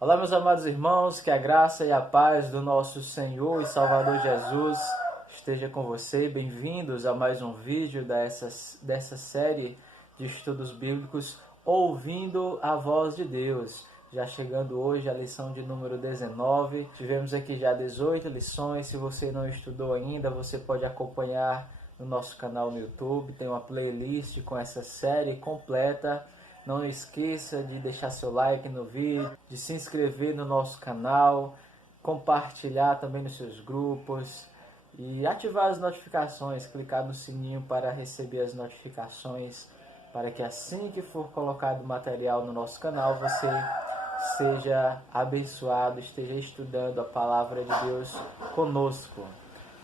Olá, meus amados irmãos, que a graça e a paz do nosso Senhor e Salvador Jesus esteja com você. Bem-vindos a mais um vídeo dessa série de estudos bíblicos, Ouvindo a Voz de Deus. Já chegando hoje a lição de número 19. Tivemos aqui já 18 lições. Se você não estudou ainda, você pode acompanhar no nosso canal no YouTube. Tem uma playlist com essa série completa. Não esqueça de deixar seu like no vídeo, de se inscrever no nosso canal, compartilhar também nos seus grupos e ativar as notificações, clicar no sininho para receber as notificações, para que assim que for colocado material no nosso canal, você seja abençoado, esteja estudando a palavra de Deus conosco.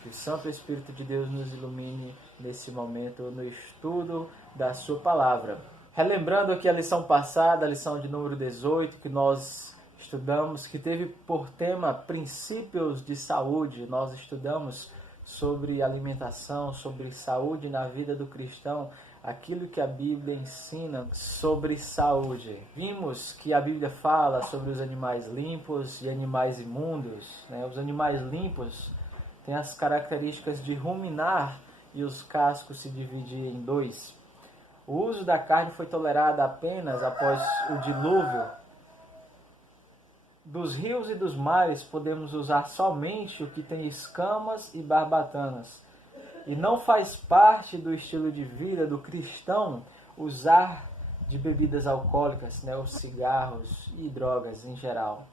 Que o Santo Espírito de Deus nos ilumine nesse momento no estudo da sua palavra. Relembrando aqui a lição passada, a lição de número 18, que nós estudamos, que teve por tema princípios de saúde. Nós estudamos sobre alimentação, sobre saúde na vida do cristão, aquilo que a Bíblia ensina sobre saúde. Vimos que a Bíblia fala sobre os animais limpos e animais imundos, né? Os animais limpos têm as características de ruminar e os cascos se dividir em dois. O uso da carne foi tolerado apenas após o dilúvio. Dos rios e dos mares podemos usar somente o que tem escamas e barbatanas. E não faz parte do estilo de vida do cristão usar de bebidas alcoólicas, né, os cigarros e drogas em geral.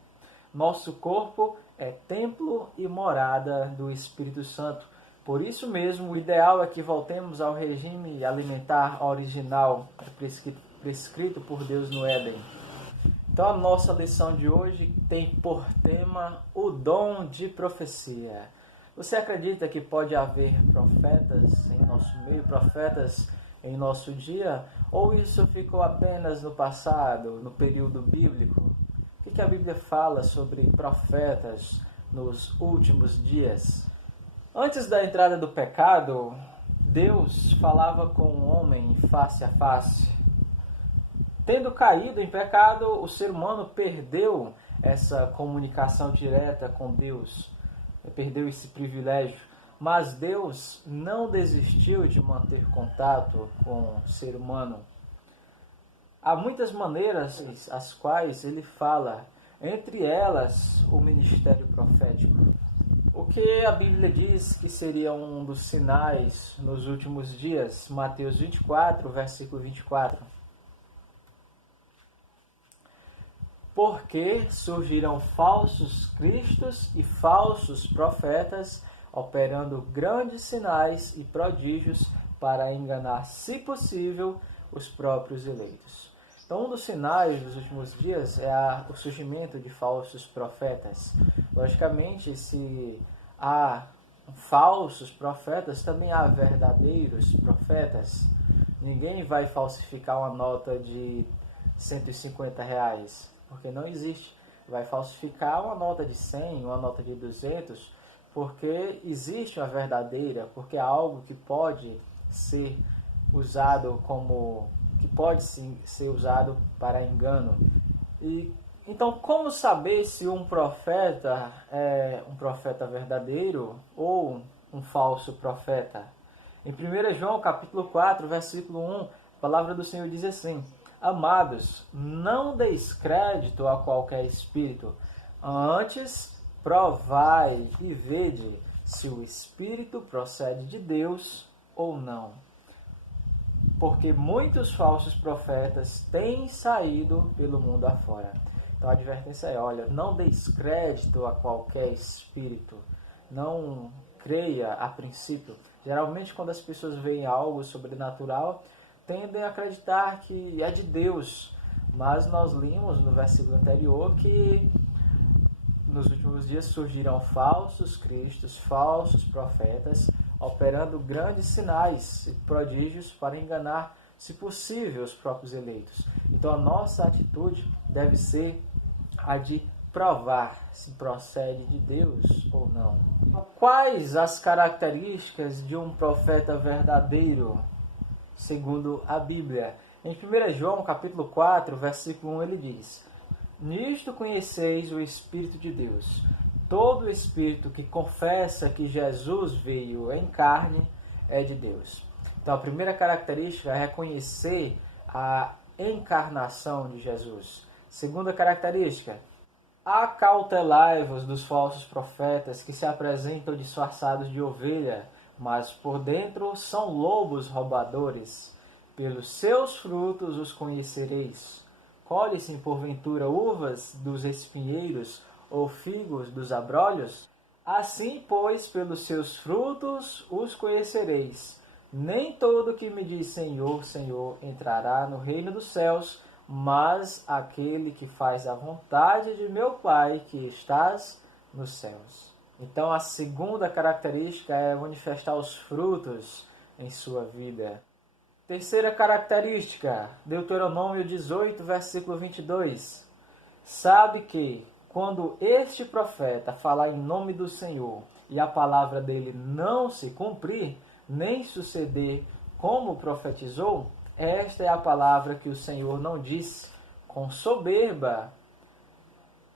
Nosso corpo é templo e morada do Espírito Santo. Por isso mesmo, o ideal é que voltemos ao regime alimentar original prescrito por Deus no Éden. Então, a nossa lição de hoje tem por tema o dom de profecia. Você acredita que pode haver profetas em nosso meio, profetas em nosso dia? Ou isso ficou apenas no passado, no período bíblico? O que a Bíblia fala sobre profetas nos últimos dias? Antes da entrada do pecado, Deus falava com o homem face a face. Tendo caído em pecado, o ser humano perdeu essa comunicação direta com Deus, perdeu esse privilégio. Mas Deus não desistiu de manter contato com o ser humano. Há muitas maneiras as quais ele fala, entre elas o ministério profético. O que a Bíblia diz que seria um dos sinais nos últimos dias? Mateus 24, versículo 24. Porque surgirão falsos cristos e falsos profetas, operando grandes sinais e prodígios para enganar, se possível, os próprios eleitos. Então, um dos sinais dos últimos dias é o surgimento de falsos profetas. Logicamente, se há falsos profetas, também há verdadeiros profetas. Ninguém vai falsificar uma nota de R$150, porque não existe. Vai falsificar uma nota de 100, uma nota de 200, porque existe uma verdadeira, porque é algo que pode ser usado que pode sim ser usado para engano. Então, como saber se um profeta é um profeta verdadeiro ou um falso profeta? Em 1 João capítulo 4, versículo 1, a palavra do Senhor diz assim: Amados, não deis crédito a qualquer espírito, antes provai e vede se o espírito procede de Deus ou não. Porque muitos falsos profetas têm saído pelo mundo afora. Então a advertência é, olha, não deis crédito a qualquer espírito, não creia a princípio. Geralmente quando as pessoas veem algo sobrenatural, tendem a acreditar que é de Deus. Mas nós lemos no versículo anterior que nos últimos dias surgirão falsos cristos, falsos profetas, operando grandes sinais e prodígios para enganar, se possível, os próprios eleitos. Então a nossa atitude deve ser a de provar se procede de Deus ou não. Quais as características de um profeta verdadeiro, segundo a Bíblia? Em 1 João capítulo 4, versículo 1, ele diz: Nisto conheceis o Espírito de Deus. Todo espírito que confessa que Jesus veio em carne é de Deus. Então, a primeira característica é reconhecer a encarnação de Jesus. Segunda característica: acautelai-vos dos falsos profetas que se apresentam disfarçados de ovelha, mas por dentro são lobos roubadores. Pelos seus frutos os conhecereis. Colhe-se porventura uvas dos espinheiros ou figos dos abrolhos? Assim, pois, pelos seus frutos os conhecereis. Nem todo que me diz Senhor, Senhor entrará no reino dos céus, mas aquele que faz a vontade de meu Pai que estás nos céus. Então, a segunda característica é manifestar os frutos em sua vida. Terceira característica, Deuteronômio 18, versículo 22. Sabe que, quando este profeta falar em nome do Senhor e a palavra dele não se cumprir, nem suceder como profetizou, esta é a palavra que o Senhor não disse. Com soberba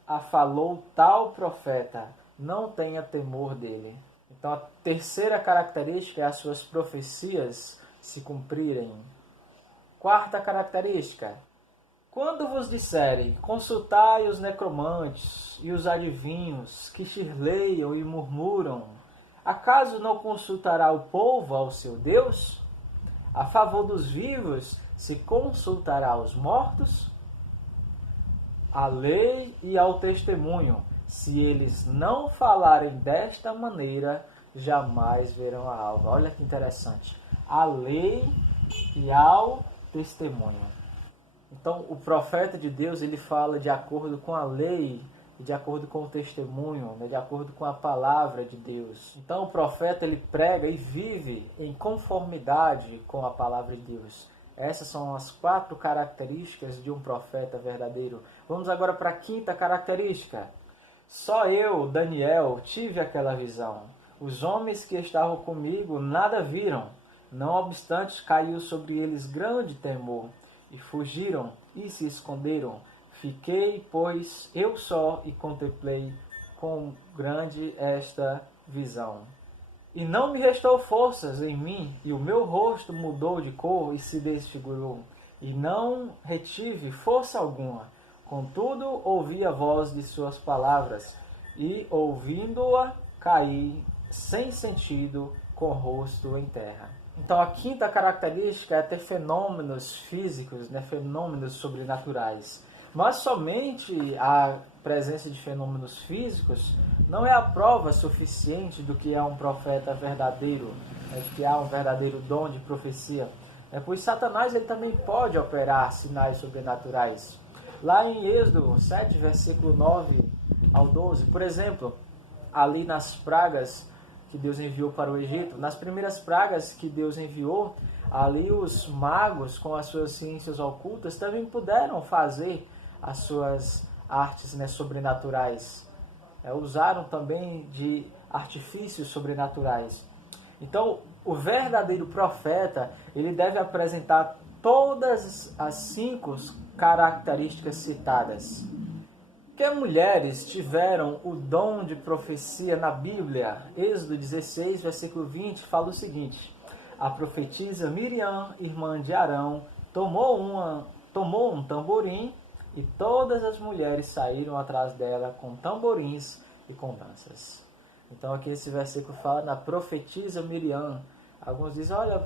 a falou tal profeta, não tenha temor dele. Então, a terceira característica é as suas profecias se cumprirem. Quarta característica: quando vos disserem, consultai os necromantes e os adivinhos que chirleiam e murmuram, acaso não consultará o povo ao seu Deus? A favor dos vivos se consultará aos mortos? À lei e ao testemunho, se eles não falarem desta maneira, jamais verão a alva. Olha que interessante. À lei e ao testemunho. Então, o profeta de Deus, ele fala de acordo com a lei, de acordo com o testemunho, de acordo com a palavra de Deus. Então, o profeta, ele prega e vive em conformidade com a palavra de Deus. Essas são as 4 características de um profeta verdadeiro. Vamos agora para a quinta característica. Só eu, Daniel, tive aquela visão. Os homens que estavam comigo nada viram. Não obstante, caiu sobre eles grande temor, e fugiram e se esconderam. Fiquei, pois, eu só e contemplei com grande esta visão. E não me restou forças em mim, e o meu rosto mudou de cor e se desfigurou, e não retive força alguma. Contudo, ouvi a voz de suas palavras, e, ouvindo-a, caí sem sentido, com o rosto em terra. Então, a quinta característica é ter fenômenos físicos, fenômenos sobrenaturais. Mas somente a presença de fenômenos físicos não é a prova suficiente do que é um profeta verdadeiro, de que há um verdadeiro dom de profecia. Pois Satanás ele também pode operar sinais sobrenaturais. Lá em Êxodo 7, versículo 9 ao 12, por exemplo, ali nas pragas que Deus enviou para o Egito, nas primeiras pragas que Deus enviou, ali os magos com as suas ciências ocultas também puderam fazer as suas artes sobrenaturais. Usaram também de artifícios sobrenaturais. Então, o verdadeiro profeta, ele deve apresentar todas as 5 características citadas. Que mulheres tiveram o dom de profecia na Bíblia? Êxodo 16, versículo 20, fala o seguinte: a profetisa Miriam, irmã de Arão, tomou um tamborim, e todas as mulheres saíram atrás dela com tamborins e com danças. Então aqui esse versículo fala na profetisa Miriam. Alguns dizem, olha,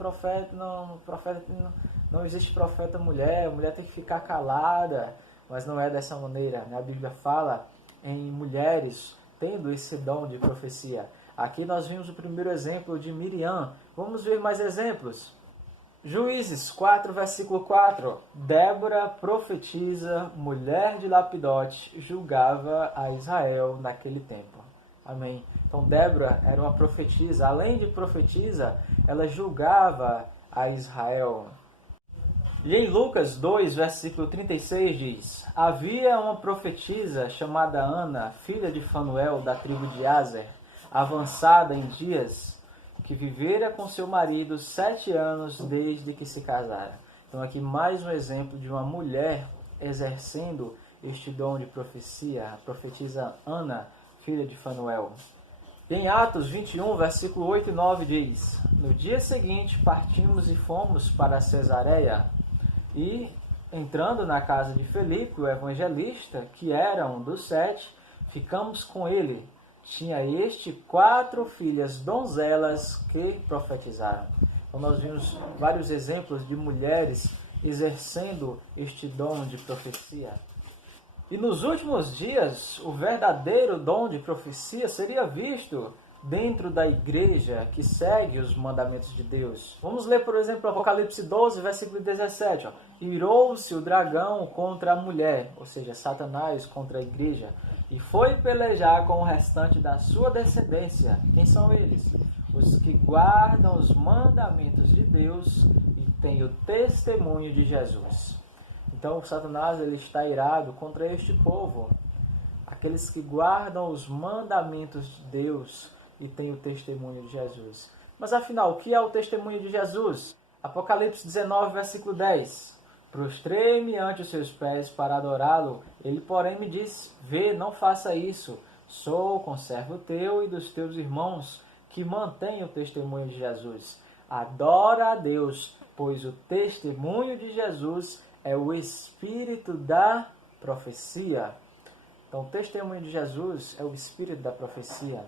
não existe profeta mulher, a mulher tem que ficar calada. Mas não é dessa maneira. A Bíblia fala em mulheres tendo esse dom de profecia. Aqui nós vimos o primeiro exemplo de Miriam. Vamos ver mais exemplos. Juízes 4, versículo 4. Débora, profetisa, mulher de Lapidote, julgava a Israel naquele tempo. Amém. Então Débora era uma profetisa. Além de profetisa, ela julgava a Israel. E em Lucas 2, versículo 36 diz: havia uma profetisa chamada Ana, filha de Fanuel, da tribo de Aser, avançada em dias, que vivera com seu marido 7 anos desde que se casara. Então aqui mais um exemplo de uma mulher exercendo este dom de profecia, a profetisa Ana, filha de Fanuel. Em Atos 21, versículo 8 e 9 diz: No dia seguinte partimos e fomos para Cesareia, e entrando na casa de Felipe, o evangelista, que era um dos 7, ficamos com ele. Tinha este 4 filhas donzelas que profetizaram. Então nós vimos vários exemplos de mulheres exercendo este dom de profecia. E nos últimos dias, o verdadeiro dom de profecia seria visto dentro da igreja que segue os mandamentos de Deus. Vamos ler, por exemplo, Apocalipse 12, versículo 17. Irou-se o dragão contra a mulher, ou seja, Satanás contra a igreja, e foi pelejar com o restante da sua descendência. Quem são eles? Os que guardam os mandamentos de Deus e têm o testemunho de Jesus. Então, Satanás ele está irado contra este povo, aqueles que guardam os mandamentos de Deus e têm o testemunho de Jesus. Mas afinal, o que é o testemunho de Jesus? Apocalipse 19, versículo 10. Prostrei-me ante os seus pés para adorá-lo. Ele, porém, me disse: Vê, não faça isso. Sou conservo teu e dos teus irmãos que mantêm o testemunho de Jesus. Adora a Deus, pois o testemunho de Jesus é o espírito da profecia. Então, o testemunho de Jesus é o espírito da profecia.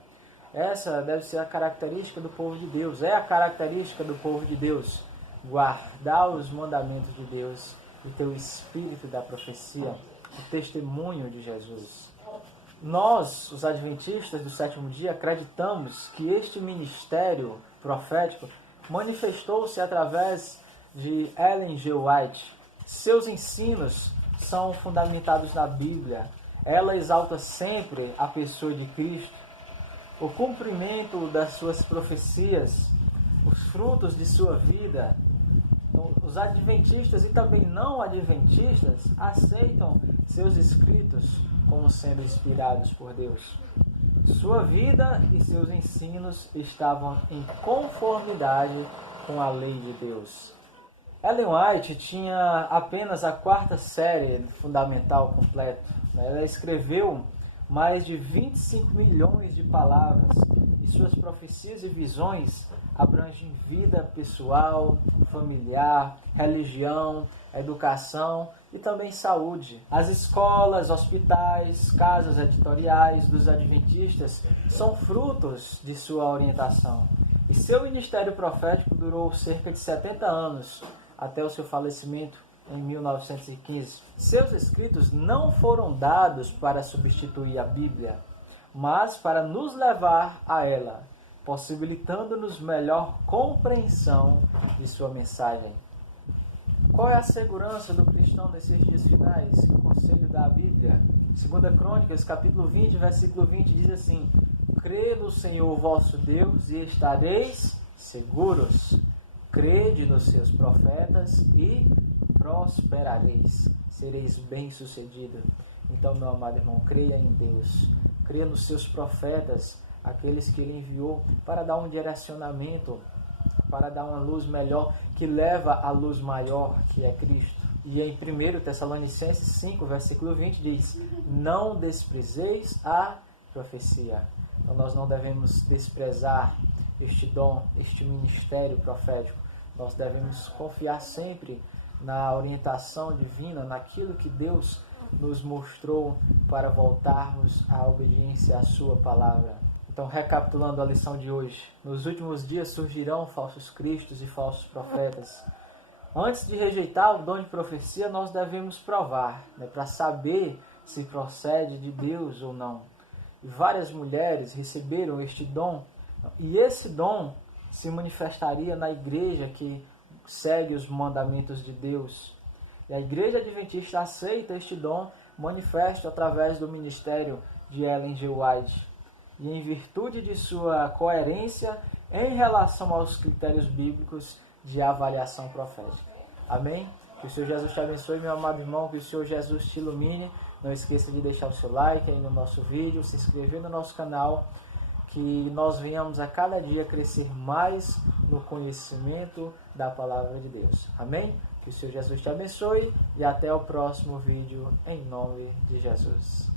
Essa deve ser a característica do povo de Deus. É a característica do povo de Deus. Guardar os mandamentos de Deus e ter o espírito da profecia, o testemunho de Jesus. Nós, os adventistas do sétimo dia, acreditamos que este ministério profético manifestou-se através de Ellen G. White. Seus ensinos são fundamentados na Bíblia. Ela exalta sempre a pessoa de Cristo, o cumprimento das suas profecias, os frutos de sua vida. Então, os adventistas e também não adventistas aceitam seus escritos como sendo inspirados por Deus. Sua vida e seus ensinos estavam em conformidade com a lei de Deus. Ellen White tinha apenas a 4ª série fundamental completa. Ela escreveu mais de 25 milhões de palavras e suas profecias e visões abrangem vida pessoal, familiar, religião, educação e também saúde. As escolas, hospitais, casas editoriais dos adventistas são frutos de sua orientação. E seu ministério profético durou cerca de 70 anos, até o seu falecimento em 1915. Seus escritos não foram dados para substituir a Bíblia, mas para nos levar a ela, possibilitando-nos melhor compreensão de sua mensagem. Qual é a segurança do cristão nesses dias finais? O conselho da Bíblia. 2 Crônicas, capítulo 20, versículo 20, diz assim: Crê no Senhor vosso Deus e estareis seguros. Crede nos seus profetas e prosperareis. Sereis bem-sucedidos. Então, meu amado irmão, creia em Deus. Creia nos seus profetas, aqueles que Ele enviou para dar um direcionamento, para dar uma luz melhor, que leva à luz maior, que é Cristo. E em 1 Tessalonicenses 5, versículo 20, diz: Não desprezeis a profecia. Então nós não devemos desprezar este dom, este ministério profético. Nós devemos confiar sempre na orientação divina, naquilo que Deus nos mostrou para voltarmos à obediência à sua palavra. Então, recapitulando a lição de hoje, nos últimos dias surgirão falsos cristos e falsos profetas. Antes de rejeitar o dom de profecia, nós devemos provar, para saber se procede de Deus ou não. E várias mulheres receberam este dom, e esse dom se manifestaria na igreja que segue os mandamentos de Deus. E a igreja adventista aceita este dom manifesto através do ministério de Ellen G. White. E em virtude de sua coerência em relação aos critérios bíblicos de avaliação profética. Amém? Que o Senhor Jesus te abençoe, meu amado irmão, que o Senhor Jesus te ilumine. Não esqueça de deixar o seu like aí no nosso vídeo, se inscrever no nosso canal, que nós venhamos a cada dia crescer mais no conhecimento da palavra de Deus. Amém? Que o Senhor Jesus te abençoe e até o próximo vídeo, em nome de Jesus.